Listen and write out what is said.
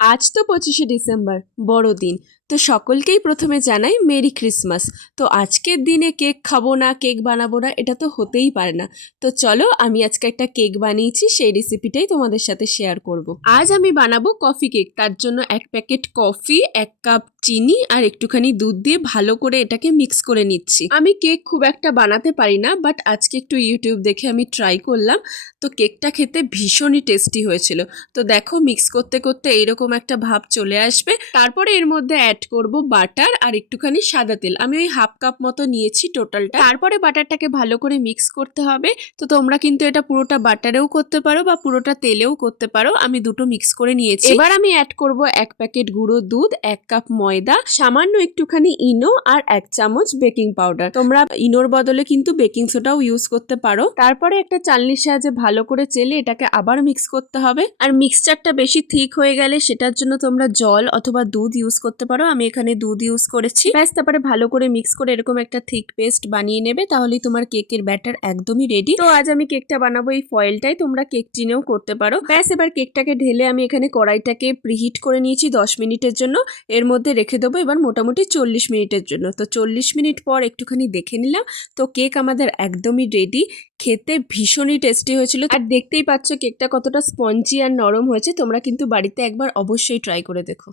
আজ তো 25শে ডিসেম্বর, বড়দিন। তো সকলকেই প্রথমে জানাই মেরি ক্রিসমাস। তো আজকের দিনে কেক খাবো না, কেক বানাবো না, এটা তো হতেই পারে না। তো চলো, আমি আজকে একটা কেক বানিয়েছি, সেই রেসিপিটাই তোমাদের সাথে শেয়ার করব। আজ আমি বানাবো কফি কেক। তার জন্য 1 প্যাকেট কফি, 1 কাপ চিনি আর একটুখানি দুধ দিয়ে ভালো করে এটাকে মিক্স করে নিচ্ছি। আমি কেক খুব একটা বানাতে পারি না, বাট আজকে একটু ইউটিউব দেখে আমি ট্রাই করলাম। তো কেকটা খেতে ভীষণই টেস্টি হয়েছিল। তো দেখো, মিক্স করতে করতে এইরকম একটা ভাব চলে আসবে। তারপরে এর মধ্যে অ্যাড করব বাটার আর একটুখানি সাদা তেল। আমি ওই 1/2 কাপ মতো নিয়েছি টোটালটা। তারপরে বাটারটাকে ভালো করে মিক্স করতে হবে। তো তোমরা কিন্তু এটা পুরোটা বাটারেও করতে পারো বা পুরোটা তেলেও করতে পারো। আমি দুটো মিক্স করে নিয়েছি। এবার আমি অ্যাড করব 1 প্যাকেট গুঁড়ো দুধ, 1 কাপ ময়দা, সামান্য একটুখানি ইনো আর 1 চামচ বেকিং পাউডার। তোমরা ইনোর বদলে কিন্তু বেকিং সোডাও ইউজ করতে পারো। তারপরে একটা চালনির সাহায্যে ভালো করে চেলে এটাকে আবার মিক্স করতে হবে। আর মিক্সচারটা বেশি থিক হয়ে গেলে সেটার জন্য তোমরা জল অথবা দুধ ইউজ করতে পারো। আমি এখানে দুধ ইউজ করেছি। ব্যাস, তারপরে ভালো করে মিক্স করে এরকম একটা থিক পেস্ট বানিয়ে নেবে, তাহলেই তোমার কেকের ব্যাটার একদমই রেডি। তো আজ আমি কেকটা বানাবো এই ফয়েলটাই, তোমরা কেক টিনেও করতে পারো। ব্যাস, এবার কেকটাকে ঢেলে আমি এখানে কড়াইটাকে প্রিহিট করে নিয়েছি 10 মিনিটের জন্য। এর মধ্যে রেখে দেবো এবার মোটামুটি 40 মিনিটের জন্য। তো 40 মিনিট পর একটুখানি দেখে নিলাম। তো কেক আমাদের একদমই রেডি। খেতে ভীষণই টেস্টি হয়েছিল। আর দেখতেই পাচ্ছ কেকটা কতটা স্পঞ্জি আর নরম হয়েছে। তোমরা কিন্তু বাড়িতে একবার অবশ্যই ট্রাই করে দেখো।